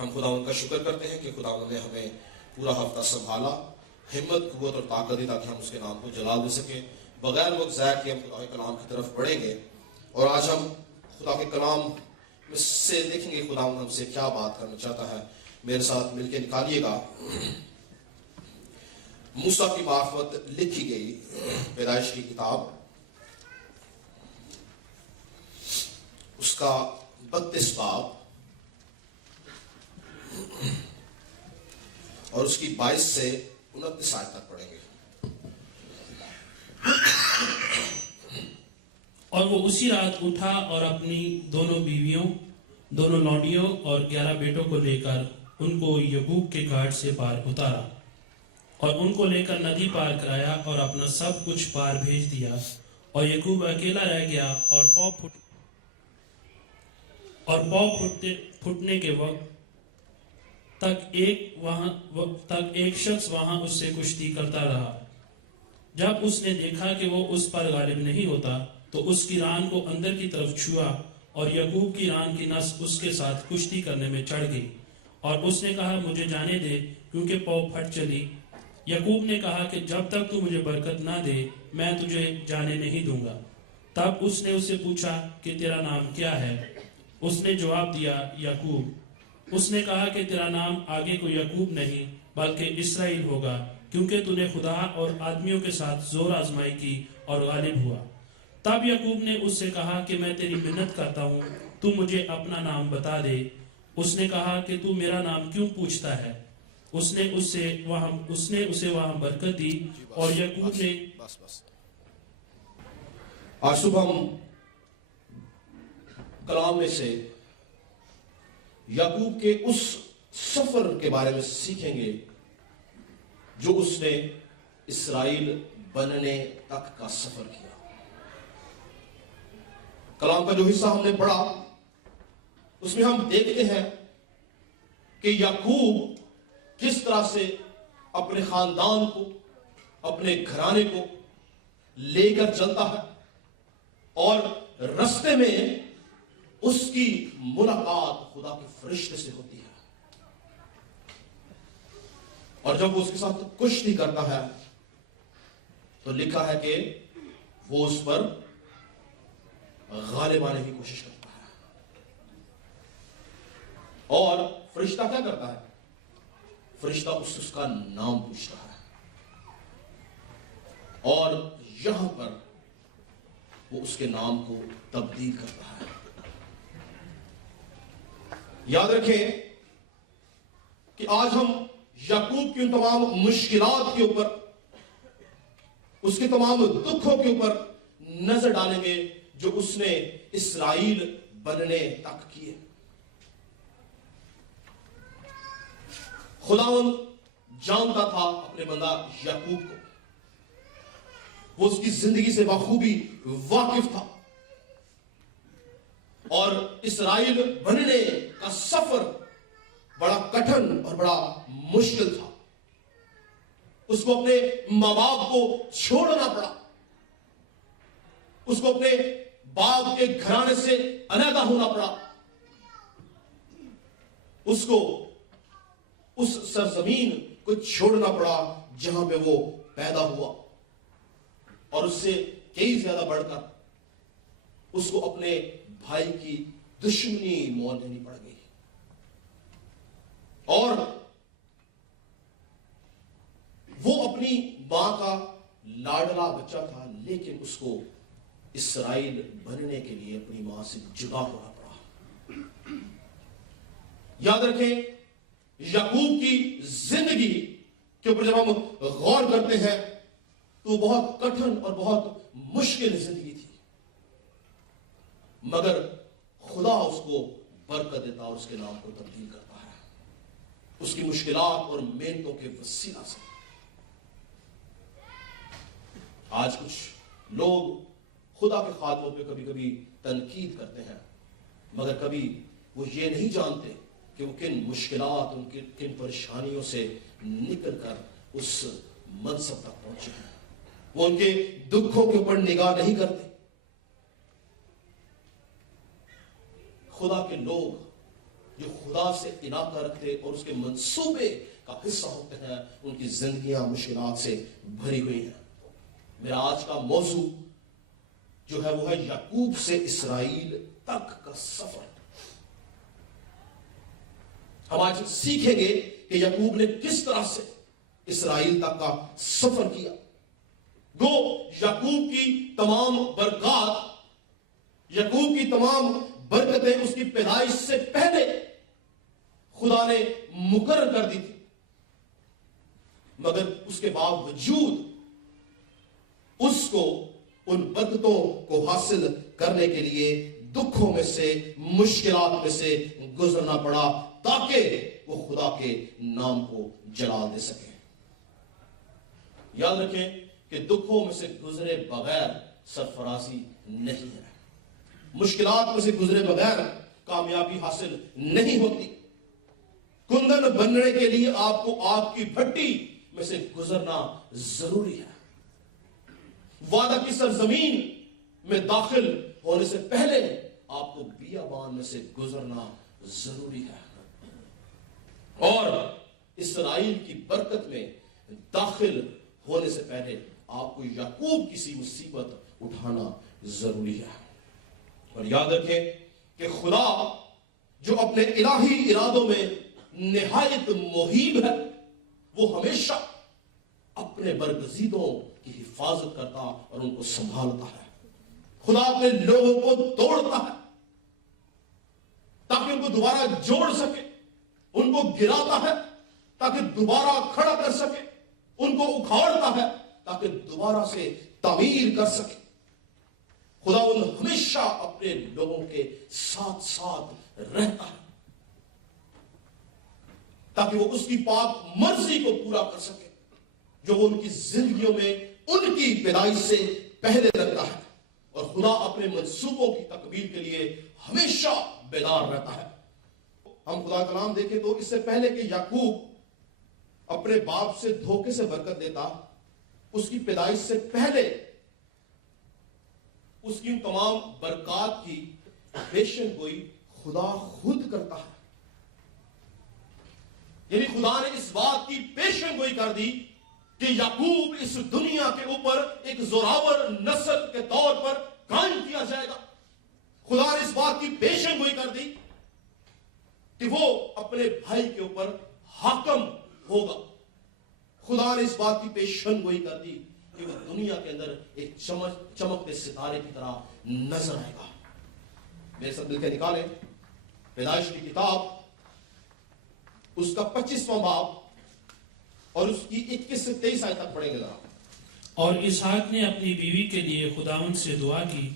ہم خداوند کا شکر کرتے ہیں کہ خداوند نے ہمیں پورا ہفتہ سنبھالا، ہمت، قوت اور طاقت دی تاکہ ہم اس کے نام کو جلال دے سکیں۔ بغیر وقت ضائع کیے ہم خدا کے کلام کی طرف بڑھیں گے، اور آج ہم خدا کے کلام میں سے دیکھیں گے خداوند ہم سے کیا بات کرنا چاہتا ہے۔ میرے ساتھ مل کے نکالیے گا موسیٰ کی معرفت لکھی گئی پیدائش کی کتاب، اس کا 32 باب اور اس کی 22 سے 29 آیت تک پڑھیں گے۔ اور وہ اسی رات اٹھا اور اپنی دونوں بیویوں، دونوں لونڈیوں اور 11 بیٹوں کو لے کر ان کو یبوک کے گھاٹ سے پار اتارا، اور ان کو لے کر ندی پار کرایا اور اپنا سب کچھ پار بھیج دیا، اور یعقوب اکیلا رہ گیا، اور پاؤں پھٹنے کے وقت تک ایک شخص وہاں اس سے کشتی کرتا رہا۔ جب اس نے دیکھا کہ وہ اس پر غالب نہیں ہوتا تو اس کی ران کو اندر کی طرف چھوا، اور یعقوب کی ران کی نس اس کے ساتھ کشتی کرنے میں چڑھ گئی، اور اس نے کہا مجھے جانے دے کیونکہ پاؤں پھٹ چلی۔ یعقوب نے کہا کہ جب تک تو مجھے برکت نہ دے میں تجھے جانے نہیں دوں گا۔ تب اس نے اس سے پوچھا کہ تیرا نام کیا ہے؟ اس نے جواب دیا یعقوب۔ اس نے کہا کہ تیرا نام آگے کو یعقوب نہیں بلکہ اسرائیل ہوگا، کیونکہ تو نے خدا اور آدمیوں کے ساتھ زور آزمائی کی اور غالب ہوا۔ تب یعقوب نے اس سے کہا کہ میں تیری منت کرتا ہوں، تو مجھے اپنا نام بتا دے۔ اس نے کہا کہ تو میرا نام کیوں پوچھتا ہے؟ اس نے اسے وہاں برکت دی، اور یعقوب نے آج صبح ہم کلام میں سے یعقوب کے اس سفر کے بارے میں سیکھیں گے جو اس نے اسرائیل بننے تک کا سفر کیا۔ کلام کا جو حصہ ہم نے پڑھا اس میں ہم دیکھتے ہیں کہ یعقوب کس طرح سے اپنے خاندان کو، اپنے گھرانے کو لے کر چلتا ہے، اور رستے میں اس کی ملاقات خدا کے فرشتے سے ہوتی ہے، اور جب وہ اس کے ساتھ کشتی کرتا ہے تو لکھا ہے کہ وہ اس پر غالب آنے کی کوشش کرتا ہے، اور فرشتہ کیا کرتا ہے؟ فرشتہ اس کا نام پوچھتا ہے، اور یہاں پر وہ اس کے نام کو تبدیل کرتا ہے۔ یاد رکھیں کہ آج ہم یعقوب کی ان تمام مشکلات کے اوپر، اس کے تمام دکھوں کے اوپر نظر ڈالیں گے جو اس نے اسرائیل بننے تک کیے۔ خداوند جانتا تھا اپنے بندہ یعقوب کو، وہ اس کی زندگی سے بخوبی واقف تھا، اور اسرائیل بننے کا سفر بڑا کٹھن اور بڑا مشکل تھا۔ اس کو اپنے ماں باپ کو چھوڑنا پڑا، اس کو اپنے باپ کے گھرانے سے علیحدہ ہونا پڑا، اس کو اس سرزمین کو چھوڑنا پڑا جہاں پہ وہ پیدا ہوا، اور اس سے کئی زیادہ بڑھ کر اس کو اپنے بھائی کی دشمنی مول لینی پڑ گئی، اور وہ اپنی ماں کا لاڈلا بچہ تھا، لیکن اس کو اسرائیل بننے کے لیے اپنی ماں سے جدا ہونا پڑا۔ یاد رکھیں یعقوب کی زندگی کے اوپر جب ہم غور کرتے ہیں تو بہت کٹھن اور بہت مشکل زندگی تھی، مگر خدا اس کو برکت دیتا اور اس کے نام کو تبدیل کرتا ہے اس کی مشکلات اور محنتوں کے وسیلہ سے۔ آج کچھ لوگ خدا کے خادموں پہ کبھی کبھی تنقید کرتے ہیں، مگر کبھی وہ یہ نہیں جانتے کہ وہ کن مشکلات، کن پریشانیوں سے نکل کر اس منصب تک پہنچے ہیں۔ وہ ان کے دکھوں کے اوپر نگاہ نہیں کرتے۔ خدا کے لوگ جو خدا سے علاقہ رکھتے اور اس کے منصوبے کا حصہ ہوتے ہیں، ان کی زندگیاں مشکلات سے بھری ہوئی ہیں۔ میرا آج کا موضوع جو ہے وہ ہے یعقوب سے اسرائیل تک کا سفر۔ ہم آج سیکھیں گے کہ یعقوب نے کس طرح سے اسرائیل تک کا سفر کیا۔ گو یعقوب کی تمام برکات، یعقوب کی تمام برکتیں اس کی پیدائش سے پہلے خدا نے مقرر کر دی تھی، مگر اس کے باوجود اس کو ان برکتوں کو حاصل کرنے کے لیے دکھوں میں سے، مشکلات میں سے گزرنا پڑا تاکہ وہ خدا کے نام کو جلال دے سکے۔ یاد رکھیں کہ دکھوں میں سے گزرے بغیر سرفرازی نہیں ہے، مشکلات میں سے گزرے بغیر کامیابی حاصل نہیں ہوتی۔ کندن بننے کے لیے آپ کو آگ کی بھٹی میں سے گزرنا ضروری ہے۔ وعدہ کی سرزمین میں داخل ہونے سے پہلے آپ کو بیابان میں سے گزرنا ضروری ہے، اور اسرائیل کی برکت میں داخل ہونے سے پہلے آپ کو یعقوب کی سی مصیبت اٹھانا ضروری ہے۔ اور یاد رکھیں کہ خدا جو اپنے الہی ارادوں میں نہایت محیب ہے، وہ ہمیشہ اپنے برگزیدوں کی حفاظت کرتا اور ان کو سنبھالتا ہے۔ خدا اپنے لوگوں کو توڑتا ہے تاکہ ان کو دوبارہ جوڑ سکے، ان کو گراتا ہے تاکہ دوبارہ کھڑا کر سکے، ان کو اکھاڑتا ہے تاکہ دوبارہ سے تعمیر کر سکے۔ خدا ہمیشہ اپنے لوگوں کے ساتھ ساتھ رہتا ہے تاکہ وہ اس کی پاک مرضی کو پورا کر سکے جو وہ ان کی زندگیوں میں ان کی پیدائش سے پہلے رکھتا ہے۔ اور خدا اپنے منصوبوں کی تکمیل کے لیے ہمیشہ بیدار رہتا ہے۔ ہم خدا کا کلام دیکھیں تو اس سے پہلے کہ یعقوب اپنے باپ سے دھوکے سے برکت لیتا، اس کی پیدائش سے پہلے اس کی تمام برکات کی پیشن گوئی خدا خود کرتا ہے۔ یعنی خدا نے اس بات کی پیشن گوئی کر دی کہ یعقوب اس دنیا کے اوپر ایک زوراور نسل کے طور پر قائم کیا جائے گا۔ خدا نے اس بات کی پیشن گوئی کر دی کہ وہ اپنے بھائی کے اوپر حاکم ہوگا۔ خدا نے اس بات کی پیشن گوئی کر دی کہ وہ دنیا کے اندر ایک چمکتے ستارے کی طرح نظر آئے گا۔ میرے ساتھ مل کے نکالیں پیدائش کی کتاب، اس کا 25واں باب اور اس کی 21 سے 23 آیت تک پڑھیں گے ذرا۔ اور اسحاق نے اپنی بیوی کے لیے خداوند سے دعا کی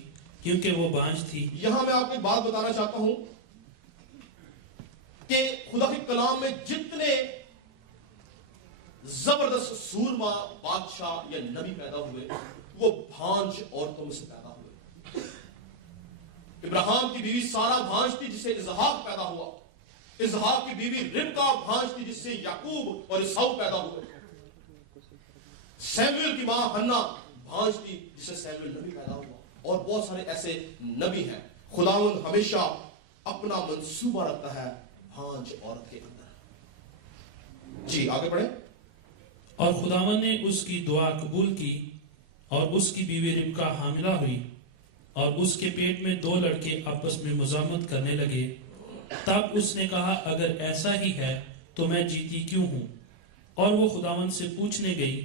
کیونکہ وہ بانجھ تھی۔ یہاں میں آپ کو ایک بات بتانا چاہتا ہوں کہ خدا کے کلام میں جتنے زبردست سورما بادشاہ یا نبی پیدا ہوئے وہ بھانج عورتوں میں سے پیدا ہوئے۔ ابراہیم کی بیوی سارا بھانج تھی جس سے اسحاق پیدا ہوا، اسحاق کی بیوی ربکا بھانج تھی جس سے یعقوب اور عیساؤ پیدا ہوئے، سیموئیل کی ماں حنا بھانج تھی جس سے سیموئیل نبی پیدا ہوا، اور بہت سارے ایسے نبی ہیں۔ خداوند ہمیشہ اپنا منصوبہ رکھتا ہے بھانج عورت کے اندر۔ جی آگے بڑھیں۔ اور خداوند نے اس کی دعا قبول کی اور اس کی بیوی ربکا حاملہ ہوئی، اور اس کے پیٹ میں 2 لڑکے آپس میں مزاحمت کرنے لگے۔ تب اس نے کہا اگر ایسا ہی ہے تو میں جیتی کیوں ہوں؟ اور وہ خداوند سے پوچھنے گئی۔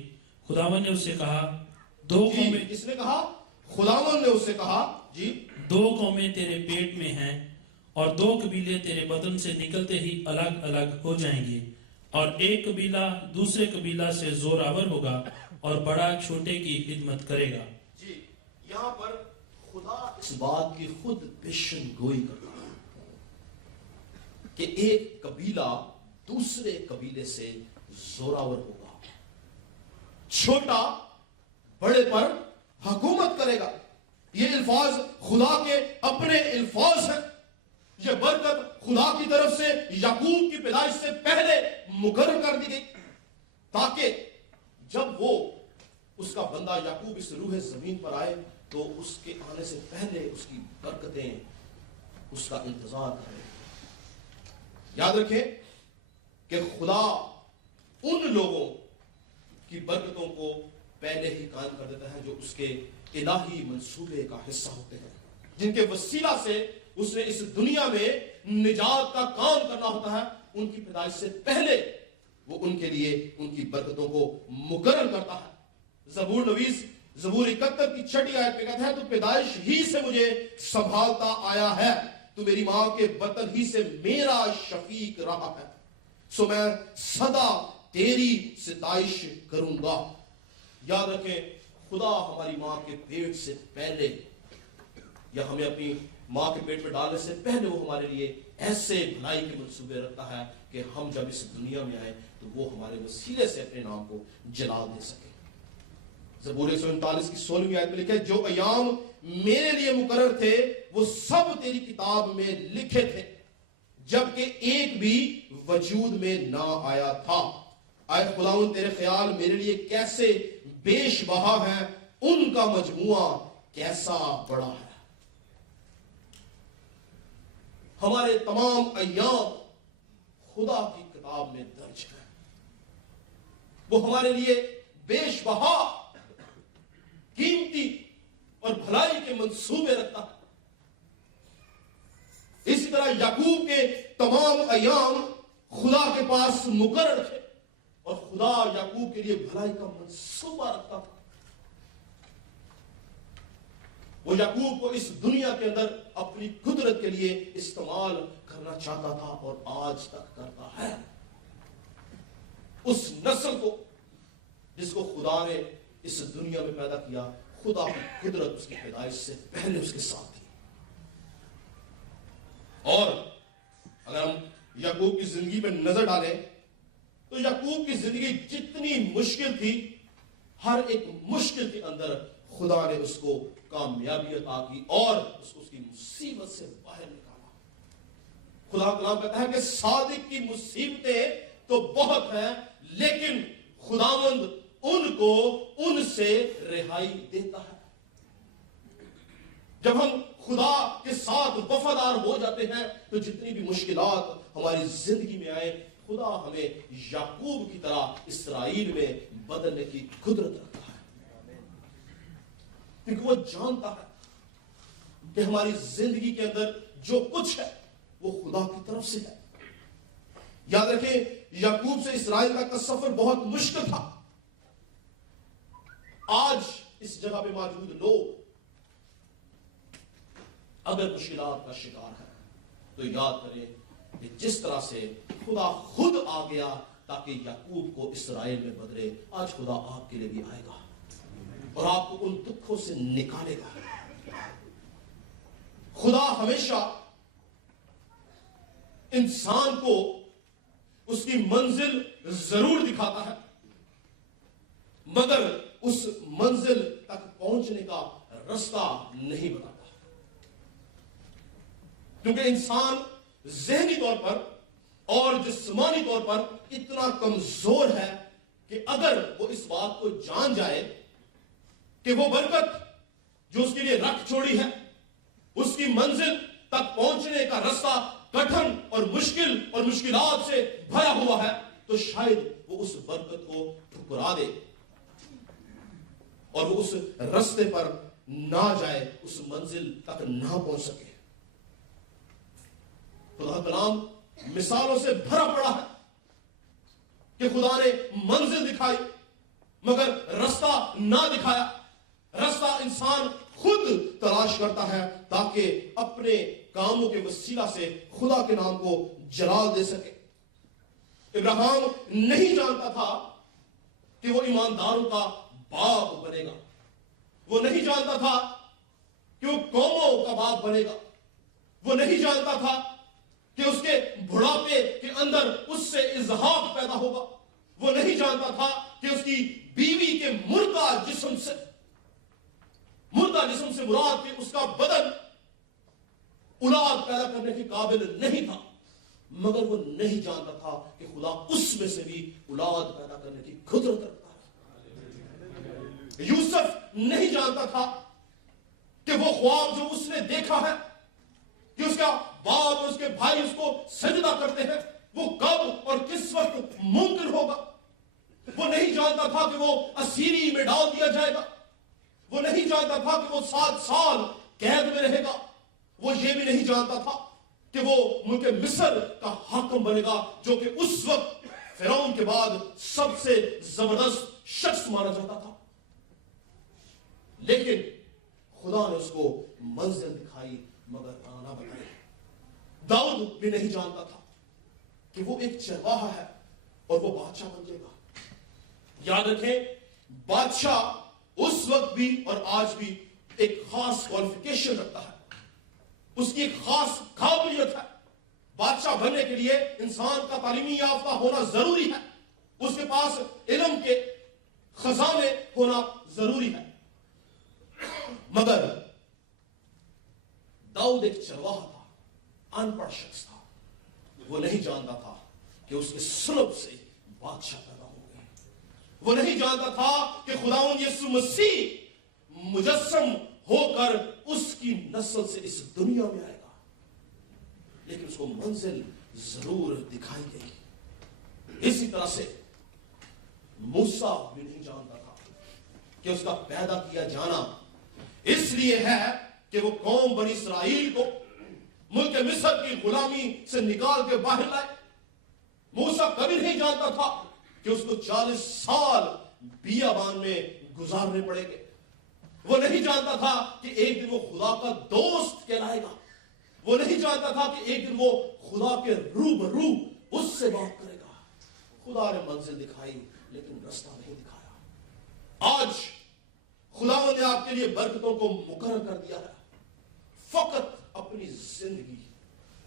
خداوند نے اس سے کہا 2 قومیں، کس نے کہا؟ خداوند نے اس سے کہا جی 2 قومیں تیرے پیٹ میں ہیں اور 2 قبیلے تیرے بدن سے نکلتے ہی الگ الگ ہو جائیں گے، اور ایک قبیلہ دوسرے قبیلہ سے زوراور ہوگا اور بڑا چھوٹے کی خدمت کرے گا۔ جی یہاں پر خدا اس بات کی خود پیشن گوئی کرتا ہے کہ ایک قبیلہ دوسرے قبیلے سے زوراور ہوگا، چھوٹا بڑے پر حکومت کرے گا۔ یہ الفاظ خدا کے اپنے الفاظ ہیں، یہ برکت خدا کی طرف سے یعقوب کی پیدائش سے پہلے مقرر کر دی گئی تاکہ جب وہ اس کا بندہ یعقوب اس روح زمین پر آئے تو اس کے آنے سے پہلے اس کی برکتیں اس کا انتظار کریں۔ یاد رکھیں کہ خدا ان لوگوں کی برکتوں کو پہلے ہی قائم کر دیتا ہے جو اس کے الہی منصوبے کا حصہ ہوتے ہیں، جن کے وسیلہ سے اس نے اس دنیا میں نجات کا کام کرنا ہوتا ہے۔ ان کی پیدائش سے پہلے وہ ان کے لیے ان کی برکتوں کو مقرر کرتا ہے۔ زبور نویس زبور 71 کی 6 آیت میں کہتا ہے، تو پیدائش ہی سے مجھے سنبھالتا آیا ہے، تو میری ماں کے بطن ہی سے میرا شفیق رہا ہے، سو میں سدا تیری ستائش کروں گا۔ یاد رکھیں، خدا ہماری ماں کے پیٹ سے پہلے، یا ہمیں اپنی ماں کے پیٹ میں ڈالنے سے پہلے، وہ ہمارے لیے ایسے بھلائی کے منصوبے رکھتا ہے کہ ہم جب اس دنیا میں آئے تو وہ ہمارے وسیلے سے اپنے نام کو جلال دے سکے۔ زبور 139 کی 16ویں آیت میں لکھا ہے، جو ایام میرے لیے مقرر تھے وہ سب تیری کتاب میں لکھے تھے، جبکہ ایک بھی وجود میں نہ آیا تھا۔ اے خداوند، تیرے خیال میرے لیے کیسے بیش بہا ہیں، ان کا مجموعہ کیسا بڑا ہے۔ ہمارے تمام ایام خدا کی کتاب میں درج ہیں، وہ ہمارے لیے بیش بہا، قیمتی اور بھلائی کے منصوبے رکھتا ہے۔ اسی طرح یعقوب کے تمام ایام خدا کے پاس مقرر تھے، اور خدا یعقوب کے لیے بھلائی کا منصوبہ رکھتا تھا۔ وہ یعقوب کو اس دنیا کے اندر اپنی قدرت کے لیے استعمال کرنا چاہتا تھا، اور آج تک کرتا ہے۔ اس نسل کو جس کو خدا نے اس دنیا میں پیدا کیا، خدا کی قدرت اس کی پیدائش سے پہلے اس کے ساتھ تھی۔ اور اگر ہم یعقوب کی زندگی پہ نظر ڈالیں تو یعقوب کی زندگی جتنی مشکل تھی، ہر ایک مشکل کے اندر خدا نے اس کو کامیابی عطا کی اور اس کی مصیبت سے باہر نکالا۔ خدا کلام کہتا ہے کہ صادق کی مصیبتیں تو بہت ہیں، لیکن خداوند ان کو ان سے رہائی دیتا ہے۔ جب ہم خدا کے ساتھ وفادار ہو جاتے ہیں تو جتنی بھی مشکلات ہماری زندگی میں آئے، خدا ہمیں یعقوب کی طرح اسرائیل میں بدلنے کی قدرت رکھتا ہے، کیونکہ وہ جانتا ہے کہ ہماری زندگی کے اندر جو کچھ ہے وہ خدا کی طرف سے ہے۔ یاد رکھیں، یعقوب سے اسرائیل کا سفر بہت مشکل تھا۔ آج اس جگہ پہ موجود لوگ اگر مشکلات کا شکار ہے تو یاد کریں کہ جس طرح سے خدا خود آ گیا تاکہ یعقوب کو اسرائیل میں بدلے، آج خدا آپ کے لیے بھی آئے گا اور آپ کو ان دکھوں سے نکالے گا۔ خدا ہمیشہ انسان کو اس کی منزل ضرور دکھاتا ہے، مگر اس منزل تک پہنچنے کا رستہ نہیں بتاتا، کیونکہ انسان ذہنی طور پر اور جسمانی طور پر اتنا کمزور ہے کہ اگر وہ اس بات کو جان جائے کہ وہ برکت جو اس کے لیے رکھ چھوڑی ہے، اس کی منزل تک پہنچنے کا رستہ کٹھن اور مشکل اور مشکلات سے بھرا ہوا ہے، تو شاید وہ اس برکت کو ٹھکرا دے اور وہ اس رستے پر نہ جائے، اس منزل تک نہ پہنچ سکے۔ خدا کلام مثالوں سے بھرا پڑا ہے کہ خدا نے منزل دکھائی مگر رستہ نہ دکھایا۔ رستہ انسان خود تلاش کرتا ہے تاکہ اپنے کاموں کے وسیلہ سے خدا کے نام کو جلال دے سکے۔ ابراہیم نہیں جانتا تھا کہ وہ ایمانداروں کا باپ بنے گا، وہ نہیں جانتا تھا کہ وہ قوموں کا باپ بنے گا، وہ نہیں جانتا تھا کہ اس کے بڑھاپے کے اندر اس سے ازحاق پیدا ہوگا، وہ نہیں جانتا تھا کہ اس کی بیوی کے مردہ جسم سے مراد کہ اس کا بدن اولاد پیدا کرنے کے قابل نہیں تھا، مگر وہ نہیں جانتا تھا کہ خدا اس میں سے بھی اولاد پیدا کرنے کی قدرت رکھتا ہے۔ یوسف نہیں جانتا تھا کہ وہ خواب جو اس نے دیکھا ہے کہ اس اس کا باپ اور اس کے بھائی اس کو سجدہ کرتے ہیں، وہ کب اور کس وقت ممکن ہوگا؟ وہ نہیں جانتا تھا کہ وہ اسیری میں ڈال دیا جائے گا، وہ نہیں جانتا تھا کہ وہ 7 سال قید میں رہے گا، وہ یہ بھی نہیں جانتا تھا کہ وہ ملک مصر کا حاکم بنے گا، جو کہ اس وقت فرعون کے بعد سب سے زبردست شخص مانا جاتا تھا۔ لیکن خدا نے اس کو منزل دکھائی مگر آنا بتائی۔ داؤد بھی نہیں جانتا تھا کہ وہ ایک چرواہا ہے اور وہ بادشاہ بن جائے گا۔ یاد رکھیں، بادشاہ اس وقت بھی اور آج بھی ایک خاص کوالیفیکیشن رکھتا ہے، اس کی ایک خاص قابلیت ہے۔ بادشاہ بننے کے لیے انسان کا تعلیمی یافتہ ہونا ضروری ہے، اس کے پاس علم کے خزانے ہونا ضروری ہے۔ مگر داؤد ایک چرواہا تھا، ان پڑھ شخص تھا، وہ نہیں جانتا تھا کہ اس کے سلب سے بادشاہ پیدا ہو گئے، وہ نہیں جانتا تھا کہ خداوند یسوع مسیح مجسم ہو کر اس کی نسل سے اس دنیا میں آئے گا۔ لیکن اس کو منزل ضرور دکھائی گئی۔ اسی طرح سے موسیٰ بھی نہیں جانتا تھا کہ اس کا پیدا کیا جانا اس لیے ہے کہ وہ قوم بنی اسرائیل کو ملک مصر کی غلامی سے نکال کے باہر لائے۔ موسیٰ کبھی نہیں جانتا تھا کہ اس کو 40 سال بیابان میں گزارنے پڑیں گے۔ وہ نہیں جانتا تھا کہ ایک دن وہ خدا کا دوست کہلائے گا، وہ نہیں جانتا تھا کہ ایک دن وہ خدا کے روبرو اس سے بات کرے گا۔ خدا نے منزل دکھائی لیکن رستہ نہیں دکھایا۔ آج خداوند نے آپ کے لیے برکتوں کو مقرر کر دیا ہے، فقط اپنی زندگی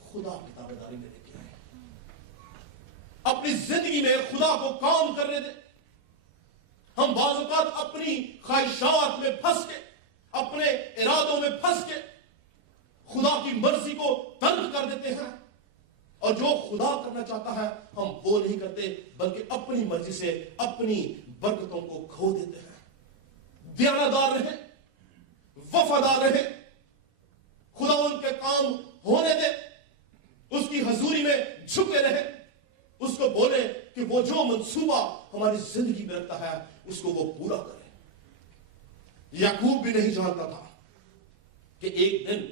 خدا کی تابعداری میں لے کے آئے، اپنی زندگی میں خدا کو کام کرنے دیں۔ ہم بعض اوقات اپنی خواہشات میں پھنس کے، اپنے ارادوں میں پھنس کے خدا کی مرضی کو ترک کر دیتے ہیں، اور جو خدا کرنا چاہتا ہے ہم وہ نہیں کرتے بلکہ اپنی مرضی سے اپنی برکتوں کو کھو دیتے ہیں۔ دیانتدار رہیں، وفادار رہیں، خداوند کے کام ہونے دیں، اس کی حضوری میں جھکے رہیں، اس کو بولے کہ وہ جو منصوبہ ہماری زندگی میں رکھتا ہے اس کو وہ پورا کرے۔ یعقوب بھی نہیں جانتا تھا کہ ایک دن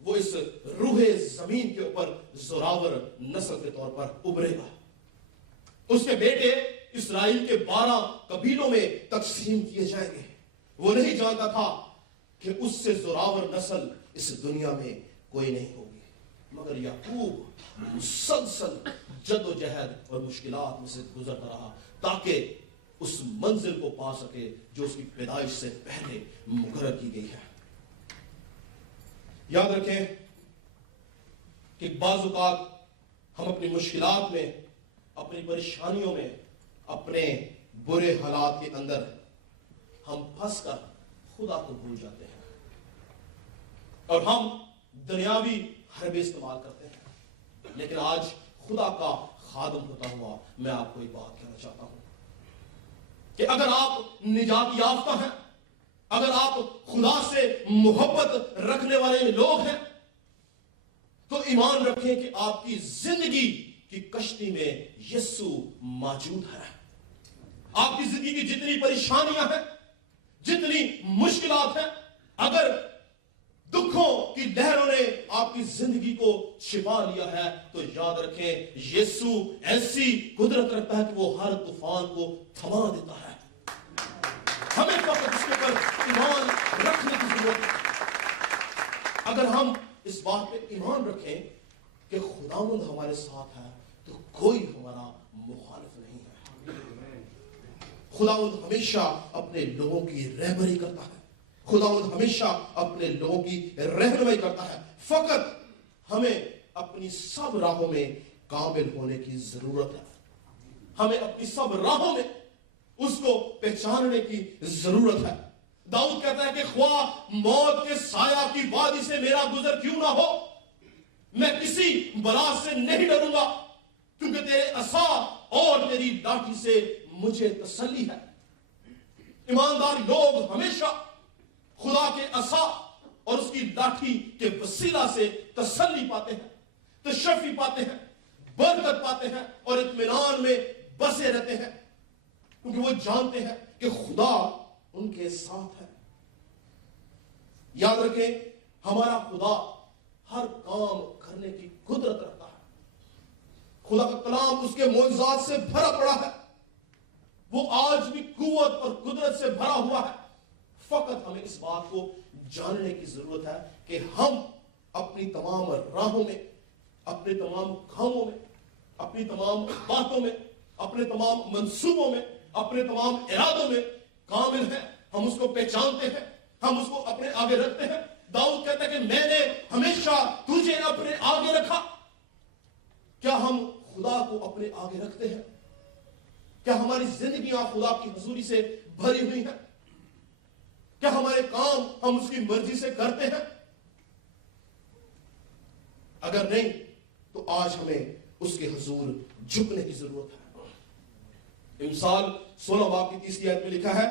وہ اس روح زمین کے اوپر زوراور نسل کے طور پر ابھرے گا، اس کے بیٹے اسرائیل کے 12 قبیلوں میں تقسیم کیے جائیں گے۔ وہ نہیں جانتا تھا کہ اس سے زوراور نسل اس دنیا میں کوئی نہیں ہوگی، مگر یعقوب مسلسل جد و جہد اور مشکلات میں سے گزرتا رہا تاکہ اس منزل کو پا سکے جو اس کی پیدائش سے پہلے مقرر کی گئی ہے۔ یاد رکھیں کہ بعض اوقات ہم اپنی مشکلات میں، اپنی پریشانیوں میں، اپنے برے حالات کے اندر ہم پھنس کر خدا کو بھول جاتے ہیں اور ہم دنیاوی حربے استعمال کرتے ہیں۔ لیکن آج خدا کا خادم ہوتا ہوا میں آپ کو ایک بات کہنا چاہتا ہوں کہ اگر آپ نجات یافتہ ہیں، اگر آپ خدا سے محبت رکھنے والے لوگ ہیں، تو ایمان رکھیں کہ آپ کی زندگی کی کشتی میں یسوع موجود ہے۔ آپ کی زندگی کی جتنی پریشانیاں ہیں، جتنی مشکلات ہیں، اگر دکھوں کی لہروں نے آپ کی زندگی کو چھپا لیا ہے تو یاد رکھیں یسوع ایسی قدرت رکھتا ہے کہ وہ ہر طوفان کو تھما دیتا ہے۔ ہمیں فقط اس کے اوپر ایمان رکھنے کی ضرورت ہے۔ اگر ہم اس بات پہ ایمان رکھیں کہ خداوند ہمارے ساتھ ہے تو کوئی ہمارا مخالف نہیں ہے۔ خداوند ہمیشہ اپنے لوگوں کی رہبری کرتا ہے، خداوند ہمیشہ اپنے لوگوں کی رہنمائی کرتا ہے۔ فقط ہمیں اپنی سب راہوں میں کامل ہونے کی ضرورت ہے، ہمیں اپنی سب راہوں میں اس کو پہچاننے کی ضرورت ہے۔ داؤد کہتا ہے کہ خواہ موت کے سایہ کی وادی سے میرا گزر کیوں نہ ہو، میں کسی بلا سے نہیں ڈروں گا، کیونکہ تیرے عصا اور تیری لاٹھی سے مجھے تسلی ہے۔ ایماندار لوگ ہمیشہ خدا کے عصا اور اس کی لاٹھی کے وسیلہ سے تسلی پاتے ہیں, تشفی پاتے ہیں, برکت پاتے ہیں اور اطمینان میں بسے رہتے ہیں, کیونکہ وہ جانتے ہیں کہ خدا ان کے ساتھ ہے. یاد رکھیں, ہمارا خدا ہر کام کرنے کی قدرت رکھتا ہے. خدا کا کلام اس کے معجزات سے بھرا پڑا ہے. وہ آج بھی قوت اور قدرت سے بھرا ہوا ہے. فقط ہمیں اس بات کو جاننے کی ضرورت ہے کہ ہم اپنی تمام راہوں میں, اپنے تمام کاموں میں, اپنی تمام باتوں میں, اپنے تمام منصوبوں میں, اپنے تمام ارادوں میں کامل ہیں. ہم اس کو پہچانتے ہیں, ہم اس کو اپنے آگے رکھتے ہیں. داؤد کہتا ہے کہ میں نے ہمیشہ تجھے اپنے آگے رکھا. کیا ہم خدا کو اپنے آگے رکھتے ہیں؟ کیا ہماری زندگیاں خدا کی حضوری سے بھری ہوئی ہیں؟ کیا ہمارے کام ہم اس کی مرضی سے کرتے ہیں؟ اگر نہیں تو آج ہمیں اس کے حضور جھکنے کی ضرورت ہے. امثال 16 باب کی 30 آیت میں لکھا ہے,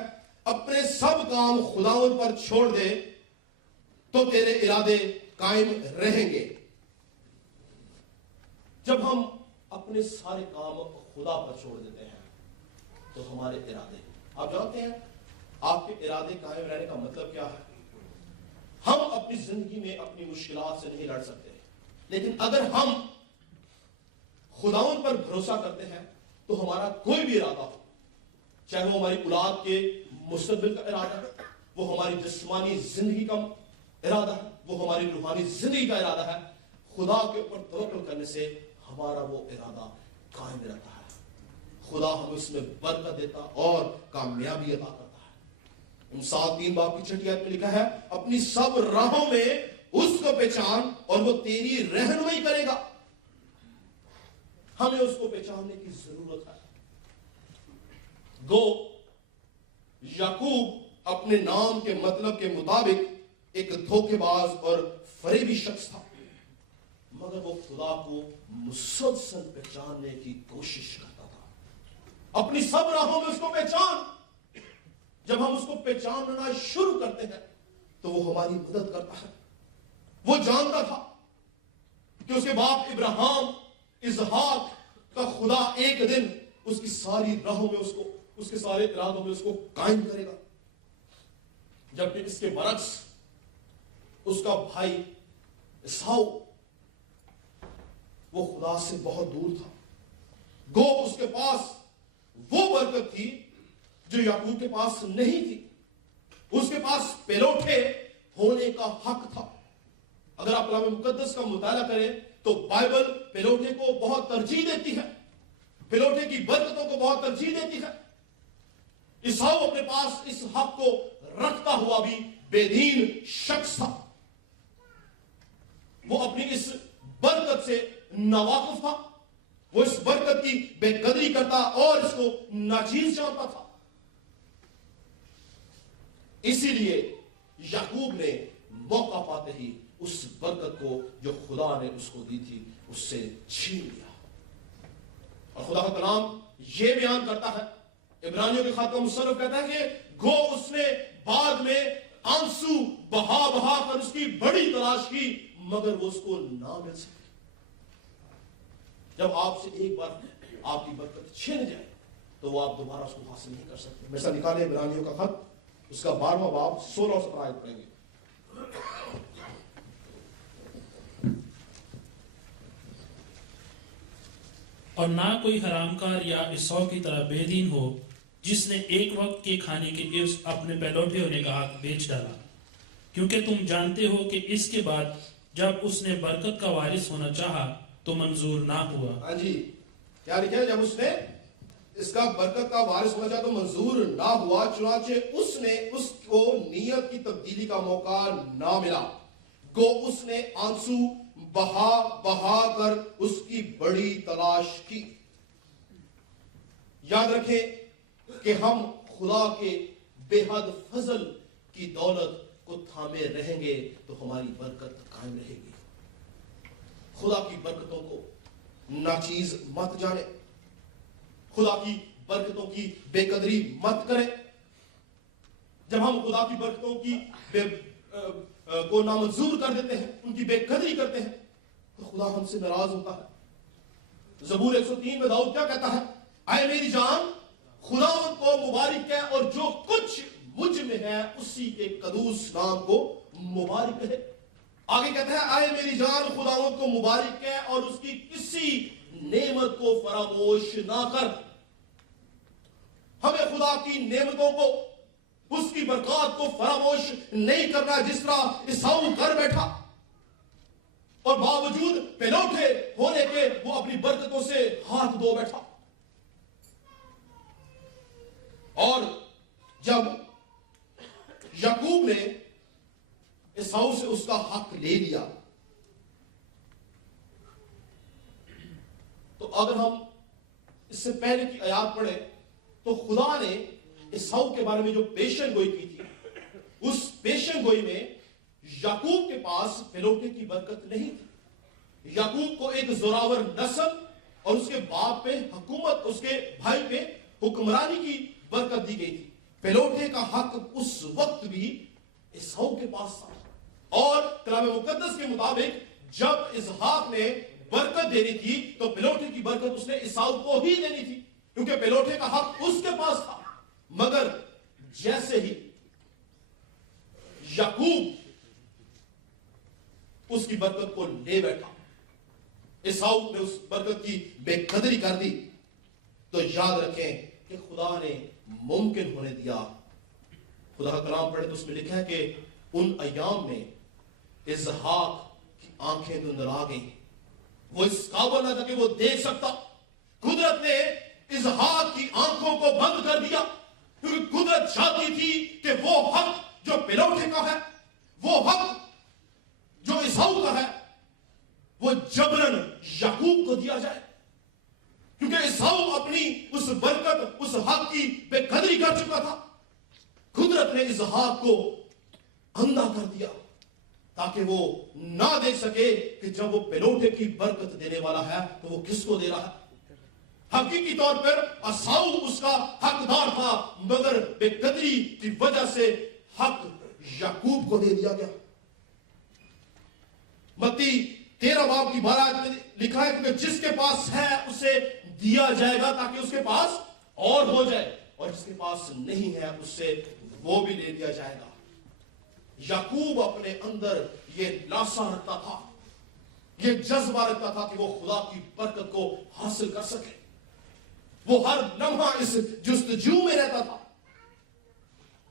اپنے سب کام خداوند پر چھوڑ دے تو تیرے ارادے قائم رہیں گے. جب ہم اپنے سارے کام خدا پر چھوڑ دیتے ہیں تو ہمارے ارادے, آپ جانتے ہیں آپ کے ارادے قائم رہنے کا مطلب کیا ہے؟ ہم اپنی زندگی میں اپنی مشکلات سے نہیں لڑ سکتے, لیکن اگر ہم خداوند پر بھروسہ کرتے ہیں تو ہمارا کوئی بھی ارادہ ہو, چاہے وہ ہماری اولاد کے مستقبل کا ارادہ ہے, وہ ہماری جسمانی زندگی کا ارادہ ہے, وہ ہماری روحانی زندگی کا ارادہ ہے, خدا کے اوپر توکل کرنے سے ہمارا وہ ارادہ قائم رہتا ہے. خدا ہمیں اس میں برکت دیتا اور کامیابی عطا کرتا ہے. 7 باب کی 6 آیت میں لکھا ہے, اپنی سب راہوں میں اس کو پہچان اور وہ تیری رہنمائی کرے گا. ہمیں اس کو پہچاننے کی ضرورت ہے. گو یعقوب اپنے نام کے مطلب کے مطابق ایک دھوکے باز اور فریبی شخص تھا, مگر وہ خدا کو مسلسل پہچاننے کی کوشش کرتا تھا. اپنی سب راہوں میں اس کو پہچان. جب ہم اس کو پہچاننا شروع کرتے ہیں تو وہ ہماری مدد کرتا ہے. وہ جانتا تھا کہ اس کے باپ ابراہیم اسحاق کا خدا ایک دن اس کی ساری راہوں میں, اس کے سارے ارادوں میں اس کو قائم کرے گا. جبکہ اس کے برعکس اس کا بھائی عیساؤ وہ خدا سے بہت دور تھا. گو اس کے پاس وہ برکت تھی جو یعقوب کے پاس نہیں تھی. اس کے پاس پیلوٹے ہونے کا حق تھا. اگر آپ کلام مقدس کا مطالعہ کریں تو بائبل پیلوٹے کو بہت ترجیح دیتی ہے, پیلوٹے کی برکتوں کو بہت ترجیح دیتی ہے. عیساؤ اپنے پاس اس حق کو رکھتا ہوا بھی بے دین شخص تھا. وہ اپنی اس برکت سے ناواقف تھا. وہ اس برکت کی بے قدری کرتا اور اس کو ناچیز جانتا تھا. اسی لیے یعقوب نے موقع پاتے ہی اس برکت کو جو خدا نے اس کو دی تھی اس سے چھین لیا. اور خدا کا کلام یہ بیان کرتا ہے, عبرانیوں کے خط کا مصنف کہتا ہے کہ گو اس نے بعد میں آنسو بہا بہا کر اس کی بڑی تلاش کی مگر وہ اس کو نہ مل سکی. جب آپ سے ایک بار آپ کی برکت چھن جائے تو وہ آپ دوبارہ اس کو حاصل نہیں کر سکتے. مثلا نکالے عبرانیوں کا خط, اس کا 12واں باب 16 اور 17 آیت پڑھیں گے. اور نہ کوئی حرام کار یا عیساؤ کی طرح بے دین ہو جس نے ایک وقت کے کھانے کے عوض اپنے پیلوٹے ہونے کا حق بیچ ڈالا, کیونکہ تم جانتے ہو کہ اس کے بعد جب اس نے برکت کا وارث ہونا چاہا تو منظور نہ ہوا. ہاں جی, کیا لکھا ہے؟ جب اس نے اس کا برکت کا وارث ہونا چاہا تو منظور نہ ہوا, چنانچہ اس نے اس کو نیت کی تبدیلی کا موقع نہ ملا. گو اس نے آنسو بہا بہا کر اس کی بڑی تلاش کی. یاد رکھیں کہ ہم خدا کے بے حد فضل کی دولت کو تھامے رہیں گے تو ہماری برکت قائم رہے گی. خدا کی برکتوں کو ناچیز مت جانے, خدا کی برکتوں کی بے قدری مت کریں. جب ہم خدا کی برکتوں کی کو نامنظور کر دیتے ہیں, ان کی بے قدری کرتے ہیں, تو خدا ہم سے ناراض ہوتا ہے. زبور 103 میں داؤد کیا کہتا ہے؟ اے میری جان خداوند کو مبارک ہے اور جو کچھ مجھ میں ہے اسی کے قدوس نام کو مبارک ہے. آگے کہتا ہے اے میری جان خداوند کو مبارک ہے اور اس کی کسی نعمت کو فراموش نہ کر. ہمیں خدا کی نعمتوں کو, اس کی برکات کو فراموش نہیں کرنا, جس طرح عیساؤ کر بیٹھا اور باوجود پلوٹے ہونے کے وہ اپنی برکتوں سے ہاتھ دھو بیٹھا. اور جب یعقوب نے عیساؤ سے اس کا حق لے لیا, تو اگر ہم اس سے پہلے کی آیات پڑھیں تو خدا نے عیساؤ کے بارے میں جو پیشن گوئی کی تھی, اس پیشن گوئی میں یعقوب کے پاس پلوٹے کی برکت نہیں تھی. یعقوب کو ایک زوراور نسل اور اس کے باپ پہ حکومت, اس کے بھائی پہ حکمرانی کی برکت دی گئی تھی. پلوٹے کا حق اس وقت بھی عیساؤ کے پاس تھا. اور کلام مقدس کے مطابق جب اسحاق نے برکت دینی تھی تو پلوٹے کی برکت اس نے عیساؤ کو ہی دینی تھی, کیونکہ پلوٹے کا حق اس کے پاس تھا. مگر جیسے ہی یعقوب اس کی برکت کو لے بیٹھا, عیساؤ نے اس برکت کی بے قدری کر دی, تو یاد رکھیں کہ خدا نے ممکن ہونے دیا. خدا کا کلام پڑھے تو اس میں لکھا ہے کہ ان ایام میں اسحاق کی آنکھیں دھندلا گئیں, وہ اس قابل نہ تھا کہ وہ دیکھ سکتا. قدرت نے اسحاق کی آنکھوں کو بند کر دیا, کیونکہ قدرت چاہتی تھی کہ وہ حق جو پلوٹے کا ہے, وہ حق جو عیساؤ کا ہے, وہ جبرن یعقوب کو دیا جائے, کیونکہ عیساؤ اپنی اس برکت, اس حق کی بے قدری کر چکا تھا. قدرت نے اسحاق کو اندھا کر دیا تاکہ وہ نہ دیکھ سکے کہ جب وہ پلوٹے کی برکت دینے والا ہے تو وہ کس کو دے رہا ہے. حقیقی طور پر عیساؤ اس کا حقدار تھا, مگر بے قدری کی وجہ سے حق یعقوب کو دے دیا گیا. متی 13 باب کی 12 میں لکھا ہے کہ جس کے پاس ہے اسے دیا جائے گا تاکہ اس کے پاس اور ہو جائے, اور جس کے پاس نہیں ہے اس سے وہ بھی لے لیا جائے گا. یعقوب اپنے اندر یہ لاسا رکھتا تھا, یہ جذبہ رکھتا تھا کہ وہ خدا کی برکت کو حاصل کر سکے. وہ ہر لمحہ اس جستجو میں رہتا تھا,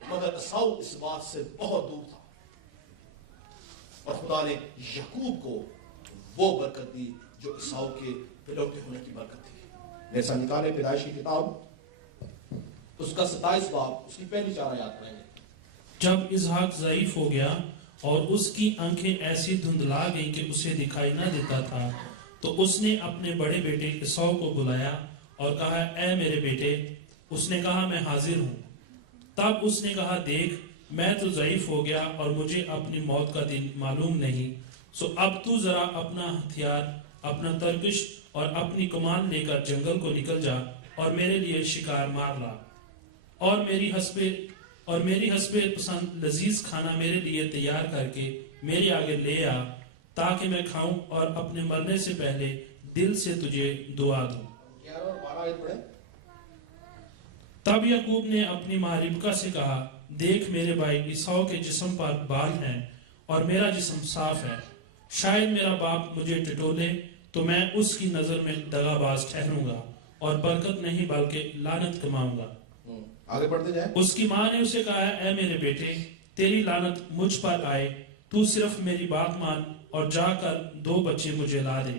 مگر عیساؤ اس بات سے بہت دور تھا. اور خدا نے یعقوب کو وہ برکت دی جو عیساؤ کے پلوٹے ہونے کی برکت تھی. جیسا نکالے پیدائش کی کتاب اس کا 27 باب اس کی پہلی 4 آیات پڑھیں گے. جب اسحاق ضعیف ہو گیا اور اس کی آنکھیں ایسی دھندلا گئیں کہ اسے دکھائی نہ دیتا تھا, تو اس نے اپنے بڑے بیٹے عیساؤ کو بلایا اور کہا اے میرے بیٹے. اس نے کہا میں حاضر ہوں. تب اس نے کہا دیکھ میں تو ضعیف ہو گیا اور مجھے اپنی موت کا دن معلوم نہیں, سو اب تو ذرا اپنا ہتھیار, اپنا ترکش اور اپنی کمان لے کر جنگل کو نکل جا اور میرے لیے شکار مار لا, اور میری حسب پسند لذیذ کھانا میرے لیے تیار کر کے میرے آگے لے آ, تاکہ میں کھاؤں اور اپنے مرنے سے پہلے دل سے تجھے دعا دوں. تب یعقوب نے اپنی ماں ربکا سے کہا دیکھ میرے بھائی عیساؤ کے جسم پر بال ہیں اور میرا جسم صاف ہے, شاید میرا باپ مجھے ٹٹولے تو میں اس کی نظر میں دغا باز ٹھہروں گا اور برکت نہیں بلکہ لعنت کماؤں گا. آگے پڑھتے جائیں. اس کی ماں نے اسے کہا اے میرے بیٹے تیری لعنت مجھ پر آئے, تو صرف میری بات مان اور جا کر 2 بچے مجھے لا دے.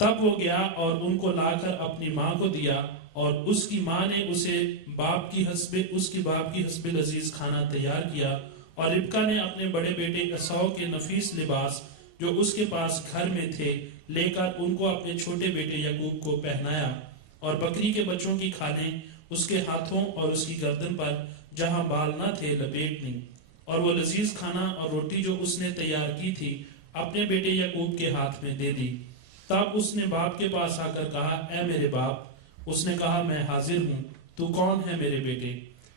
تب وہ گیا اور ان کو لا کر اپنی ماں کو دیا, اور اس کی ماں نے اسے اس کے باپ کی حسب لذیذ کھانا تیار کیا, اور ربکا نے اپنے بڑے بیٹے عیساؤ کے نفیس لباس جو اس کے پاس گھر میں تھے لے کر ان کو اپنے چھوٹے بیٹے یعقوب کو پہنایا, اور بکری کے بچوں کی کھالیں اس کے ہاتھوں اور اس کی گردن پر جہاں بال نہ تھے لپیٹ لی, اور وہ لذیذ کھانا اور روٹی جو اس نے تیار کی تھی اپنے بیٹے یعقوب کے ہاتھ میں دے دی. تب اس نے باپ کے پاس آ کر کہا اے میرے باپ. اس نے کہا میں حاضر ہوں, تو کون ہے میرے بیٹے؟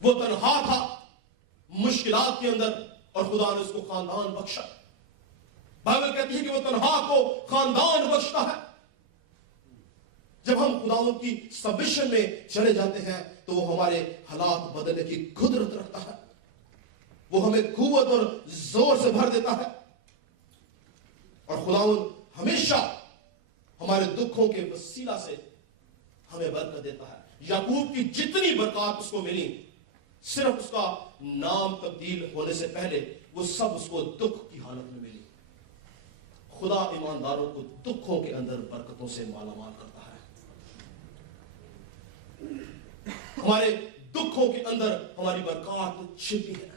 وہ تنہا تھا مشکلات کے اندر اور خدا نے اس کو خاندان بخشا. بائبل کہتی ہے کہ وہ تنہا کو خاندان بخشتا ہے. جب ہم خداوند کی سبمشن میں چلے جاتے ہیں تو وہ ہمارے حالات بدلنے کی قدرت رکھتا ہے. وہ ہمیں قوت اور زور سے بھر دیتا ہے. اور خداوند ہمیشہ ہمارے دکھوں کے وسیلہ سے ہمیں برکت دیتا ہے. یعقوب کی جتنی برکات اس کو ملی صرف اس کا نام تبدیل ہونے سے پہلے وہ سب اس کو دکھ کی حالت میں ملی. خدا ایمانداروں کو دکھوں کے اندر برکتوں سے مالا مال کرتا ہے. ہمارے دکھوں کے اندر ہماری برکات چھپی ہے.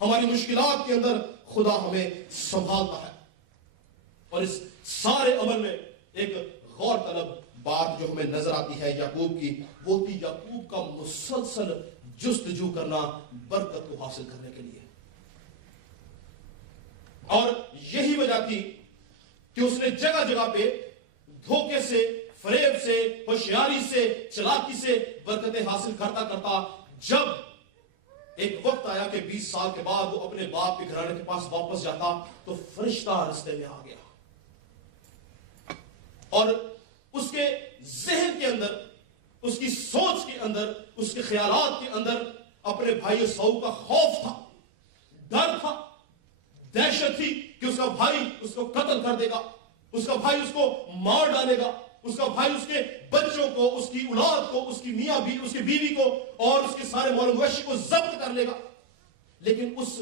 ہماری مشکلات کے اندر خدا ہمیں سنبھالتا ہے. اور اس سارے عمل میں ایک غور طلب بات جو ہمیں نظر آتی ہے یعقوب کی، وہ تھی یعقوب کا مسلسل جستجو کرنا برکت کو حاصل کرنے کے لیے. اور یہی وجہ تھی کہ اس نے جگہ جگہ پہ دھوکے سے، فریب سے، ہوشیاری سے، چلاکی سے برکتیں حاصل کرتا کرتا جب ایک وقت آیا کہ 20 سال کے بعد وہ اپنے باپ کے گھرانے کے پاس واپس جاتا تو فرشتہ رستے میں آ گیا اور اس کے ذہن کے اندر، اس کی سوچ کے اندر، اس کے خیالات کے اندر اپنے بھائی عیساؤ کا خوف تھا، ڈر تھا، دہشت تھی کہ اس کا بھائی اس کو قتل کر دے گا، اس کا بھائی اس کو مار ڈالے گا، اس کا بھائی اس کے بچوں کو، اس کی اولاد کو، اس کی میاں بھی، اس کی بیوی کو اور اس کے سارے مال و مویشی کو ضبط کر لے گا. لیکن اس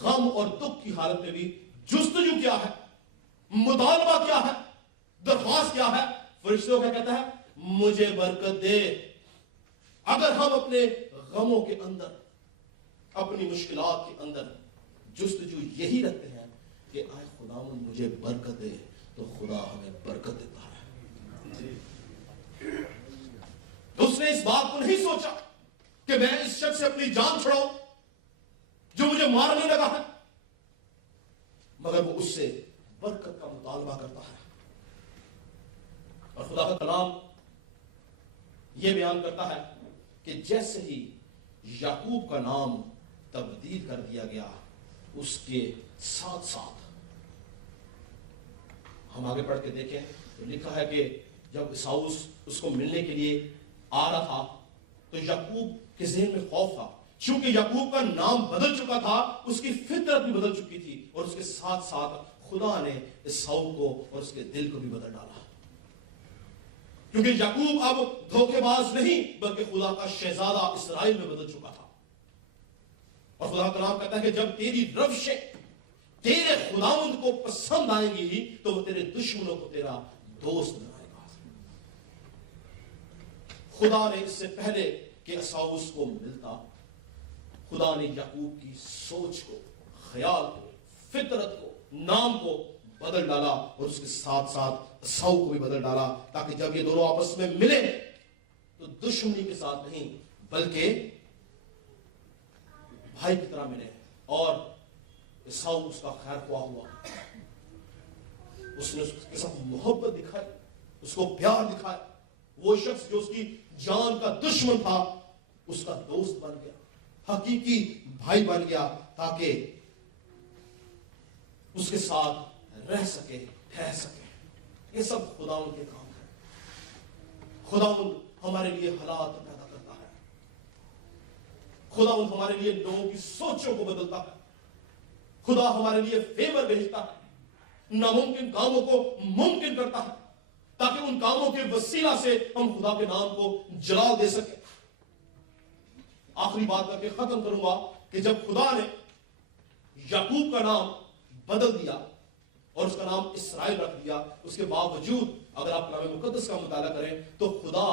غم اور دکھ کی حالت میں بھی جستجو کیا ہے، مطالبہ کیا ہے، درخواست کیا ہے؟ فرشتوں کیا کہتا ہے؟ مجھے برکت دے. اگر ہم اپنے غموں کے اندر، اپنی مشکلات کے اندر جستجو یہی رکھتے ہیں کہ آئے خداوند مجھے برکت دے، تو خدا ہمیں برکت دیتا ہے. تو اس نے اس بات کو نہیں سوچا کہ میں اس شخص سے اپنی جان چھڑاؤں جو مجھے مارنے لگا ہے، مگر وہ اس سے برکت کا مطالبہ کرتا ہے. اور خدا کا کلام یہ بیان کرتا ہے کہ جیسے ہی یعقوب کا نام تبدیل کر دیا گیا، اس کے ساتھ ساتھ ہم آگے پڑھ کے دیکھیں تو لکھا ہے کہ جب عیساؤ اس کو ملنے کے لیے آ رہا تھا تو یعقوب کے ذہن میں خوف تھا. چونکہ یعقوب کا نام بدل چکا تھا، اس کی فطرت بھی بدل چکی تھی، اور اس کے ساتھ ساتھ خدا نے عیساؤ کو اور اس کے دل کو بھی بدل ڈالا. کیونکہ یعقوب اب دھوکے باز نہیں بلکہ خدا کا شہزادہ اسرائیل میں بدل چکا تھا. اور خدا کا کلام کہتا ہے کہ جب تیری روشیں تیرے خداوند کو پسند آئیں گی تو وہ تیرے دشمنوں کو تیرا دوست بنائے گا. خدا نے اس سے پہلے کہ عیساؤ اس کو ملتا، خدا نے یعقوب کی سوچ کو، خیال کو، فطرت کو، نام کو بدل ڈالا اور اس کے ساتھ ساتھ عیساؤ کو بھی بدل ڈالا، تاکہ جب یہ دونوں آپس میں ملے تو دشمنی کے ساتھ نہیں بلکہ بھائی کی طرح ملے. اور عیساؤ اس کا خیر خواہ ہوا، اس نے اس کے ساتھ محبت دکھائی، اس کو پیار دکھایا. وہ شخص جو اس کی جان کا دشمن تھا اس کا دوست بن گیا، حقیقی بھائی بن گیا، تاکہ اس کے ساتھ رہ سکے، ٹھہر سکے. یہ سب خداوند کے کام ہے. خداوند ہمارے لیے حالات پیدا کرتا ہے. خداوند ہمارے لیے لوگوں کی سوچوں کو بدلتا ہے. خدا ہمارے لیے فیور بھیجتا ہے، ناممکن کاموں کو ممکن کرتا ہے، تاکہ ان کاموں کے وسیلہ سے ہم خدا کے نام کو جلال دے سکیں. آخری بات کر کے ختم کروں گا کہ جب خدا نے یعقوب کا نام بدل دیا اور اس کا نام اسرائیل رکھ دیا، اس کے باوجود اگر آپ کلام مقدس کا مطالعہ کریں تو خدا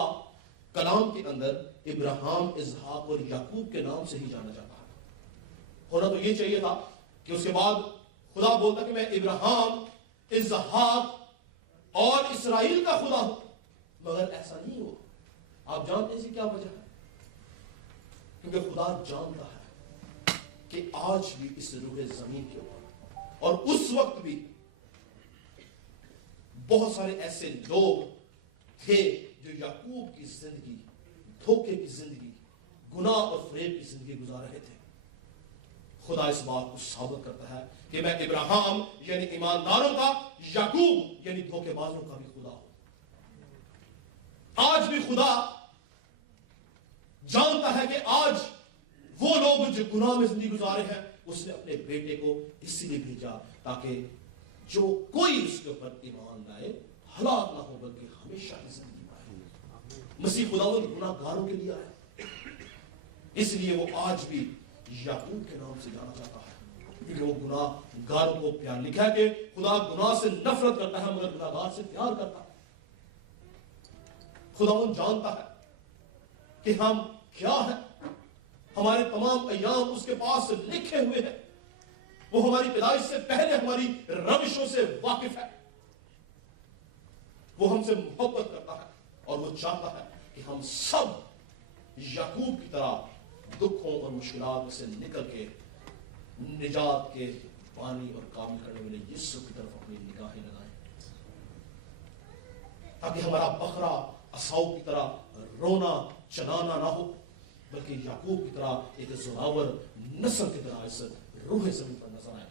کلام کے اندر ابراہیم، اسحاق اور یعقوب کے نام سے ہی جانا جاتا ہے. ہونا تو یہ چاہیے تھا کہ اس کے بعد خدا بولتا کہ میں ابراہیم، اسحاق اور اسرائیل کا خدا ہوں، مگر ایسا نہیں ہوا. آپ جانتے ہیں کیا وجہ ہے؟ کیونکہ خدا جانتا ہے کہ آج بھی اس روح زمین کے اوپر اور اس وقت بھی بہت سارے ایسے لوگ تھے جو یعقوب کی زندگی، دھوکے کی زندگی، گناہ اور فریب کی زندگی گزار رہے تھے. خدا اس بات کو ثابت کرتا ہے کہ میں ابراہیم یعنی ایمانداروں کا، یعقوب یعنی دھوکے بازوں کا بھی خدا ہوں. آج بھی خدا جانتا ہے کہ آج وہ لوگ جو گناہ میں زندگی گزارے ہیں، اس نے اپنے بیٹے کو اسی لیے بھیجا تاکہ جو کوئی اس کے اوپر ایمان لائے ہلاک نہ ہو بلکہ ہمیشہ کی زندگی پائے. مسیح خداوند گناہ گاروں کے لیے آیا، اس لیے وہ آج بھی یعقوب کے نام سے جانا چاہتا ہے، کیونکہ وہ گناہ گاروں کو پیار. لکھا ہے کہ خدا گناہ سے نفرت کرتا ہے مگر گناہ گار سے پیار کرتا ہے. خداوند جانتا ہے کہ ہم کیا ہیں، ہمارے تمام ایام اس کے پاس لکھے ہوئے ہیں. وہ ہماری پیدائش سے پہلے ہماری روشوں سے واقف ہے. وہ ہم سے محبت کرتا ہے اور وہ چاہتا ہے کہ ہم سب یعقوب کی طرح دکھوں اور مشکلات سے نکل کے نجات کے پانی اور کامل کرنے والے یسوع کی طرف اپنی نگاہیں لگائیں، تاکہ ہمارا بکرا عصاؤ کی طرح رونا چلانا نہ ہو بلکہ یعقوب کی طرح ایک زوراور نسل کی طرح اس روح زمین پر نظر آئے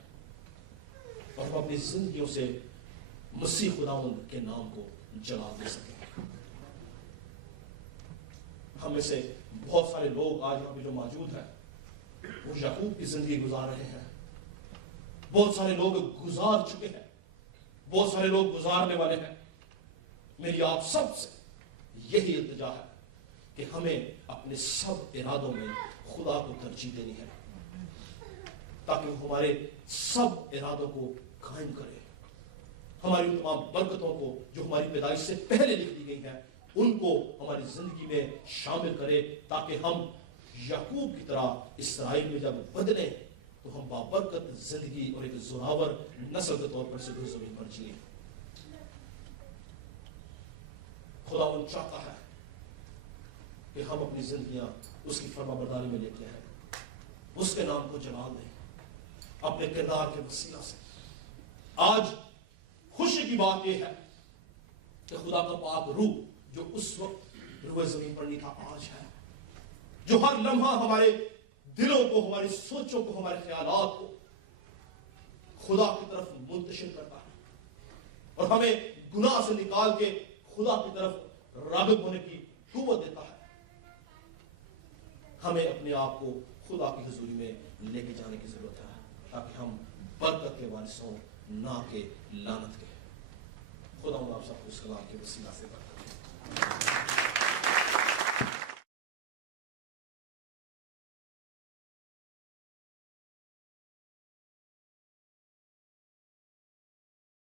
اور ہم اپنی زندگیوں سے مسیح خداوند کے نام کو جلا دے سکیں. ہم میں سے بہت سارے لوگ آج یہاں پہ جو موجود ہیں وہ یعقوب کی زندگی گزار رہے ہیں. بہت سارے لوگ گزار چکے ہیں، بہت سارے لوگ گزارنے والے ہیں. میری آپ سب سے یہی التجا ہے کہ ہمیں اپنے سب ارادوں میں خدا کو ترجیح دینی ہے تاکہ وہ ہمارے سب ارادوں کو قائم کرے. ہماری تمام برکتوں کو جو ہماری پیدائش سے پہلے لکھ دی گئی ہیں ان کو ہماری زندگی میں شامل کرے تاکہ ہم یعقوب کی طرح اسرائیل میں جب بدلیں تو ہم بابرکت زندگی اور ایک زوراور نسل کے طور پر سے زمین پر جیے. خداوند چاہتا ہے کہ ہم اپنی زندگیاں اس کی فرما برداری میں لیتے ہیں، اس کے نام کو جلال دیں اپنے کردار کے وسیلہ سے. آج خوشی کی بات یہ ہے کہ خدا کا پاک روح جو اس وقت روح زمین پر نہیں تھا آج ہے، جو ہر لمحہ ہمارے دلوں کو، ہماری سوچوں کو، ہمارے خیالات کو خدا کی طرف منتشر کرتا ہے اور ہمیں گناہ سے نکال کے خدا کی طرف راغب ہونے کی قوت دیتا ہے. ہمیں اپنے آپ کو خدا کی حضوری میں لے کے جانے کی ضرورت ہے تاکہ ہم برکت کے وارث ہوں نہ کہ لعنت کے. خدا آپ سب کو اس کلام کے وسیلہ سے برکت دے.